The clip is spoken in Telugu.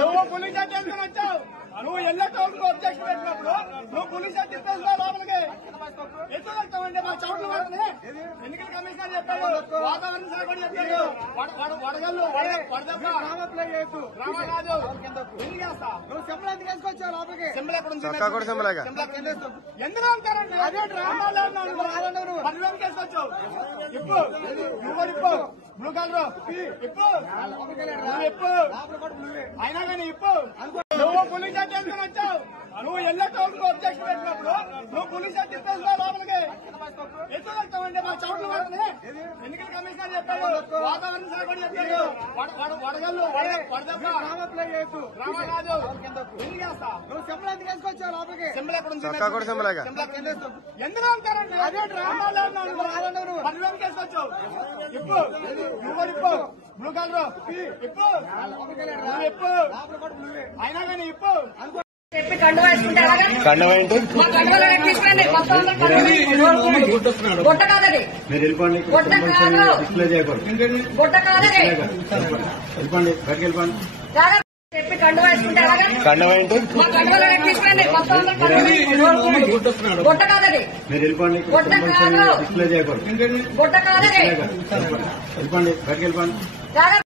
నువ్వు పోలీస్ అధ్యక్షుడు వచ్చావు. నువ్వు ఎల్లో చౌట్కు అబ్జెక్షన్ పెట్టినప్పుడు నువ్వు పోలీస్ అధ్యక్షుడు లోపలికి ఎత్తు వెళ్తామంటే మా చౌట్లు పడుతుంది. ఎన్నికల కమిషనర్ చెప్పాడు, వాతావరణ శాఖ కూడా చెప్పాడు. వడగల్లు వడదెబ్బ రామా కాదు ఎందుకు చేస్తా? నువ్వు సింబల్ ఎందుకు వేసుకొచ్చావు లోపలికి? సింబల్ ఎక్కడ ఎందుకు అంటారండి? పదివేలు వేసుకొచ్చావు. ఇప్పుడు నువ్వు ఇప్పు బ్లూ కలర్ ఇప్పు ఇప్పు అయినా కానీ ఇప్పు. నువ్వు పోలీస్ అధ్యక్షుడు వచ్చావు. నువ్వు ఎల్లో చౌట్కు అబ్జెక్షన్ పెట్టినప్పుడు నువ్వు పోలీస్ అధ్యక్షుడు లోపలికి ఎత్తు వెళ్తామంటే మా చౌట్లు పడుతుంది. ఎన్నికల కమిషనర్ చెప్పాడు, వాతావరణ శాఖ కూడా చెప్పాడు. వడగల్లు వడదెబ్బ రామా కాదు ఎందుకు చేస్తా? నువ్వు సింబల్ ఎందుకు వేసుకొచ్చావు లోపలికి? సింబల్ ఎక్కడ ఎందుకు అంటారండి? పదివేలు వేసుకొచ్చావు. ఇప్పు నువ్వు ఇప్పు బ్లూ కలర్ ఇప్పు ఇప్పు అయినా కానీ ఇప్పు చెప్పి కండువా వేసుకుంటే కండవ ఏంటి? మా కండువలో తీసుకురండి. గొట్ట కాదది, మీరు వెళ్ళిపోండి. గొట్ట కాదు, డిస్ప్లే చేయకూడదు. గొట్ట కాదది. వెళ్ళిపోండి, బయటకు వెళ్ళిపోండి. చెప్పి కండువా వేసుకుంటే కండవ ఏంటి? మా కండువలో తీసుకురండి. గొట్ట కాదది, మీరు వెళ్ళిపోండి. గొట్ట కాదు, డిస్ప్లే చేయకూడదు. గొట్ట కాదది. వెళ్ళిపోండి, బయటకు వెళ్ళిపోండి.